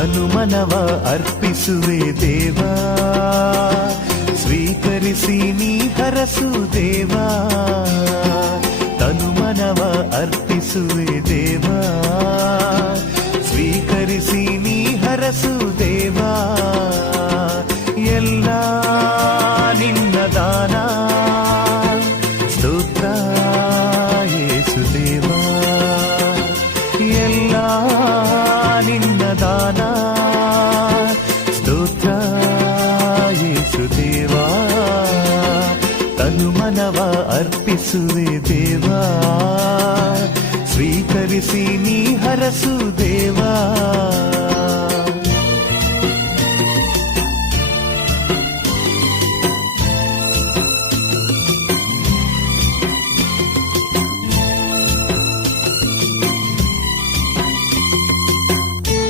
ತನು ಮನವ ಅರ್ಪಿಸುವೆ ದೇವಾ, ಸ್ವೀಕರಿಸಿ ನೀ ಹರಸು ದೇವಾ. ತನು ಮನವ ಅರ್ಪಿಸುವೆ ದೇವಾ, ಸ್ವೀಕರಿಸಿ ನೀ ಹರಸು ದೇವಾ. ಎಲ್ಲ ನಿನ್ನ ದಾನ, ಸ್ತೋತ್ರ ಯೇಸು ದೇವಾ. ಎಲ್ಲ ನಿನ್ನ ದಾನ, ಸ್ತೋತ್ರ ಯೇಸು ದೇವಾ. ತನು ಮನವ ಅರ್ಪಿಸುವೆ ದೇವಾ, ಸ್ವೀಕರಿಸಿ ನೀ ಹರಸು ದೇವಾ.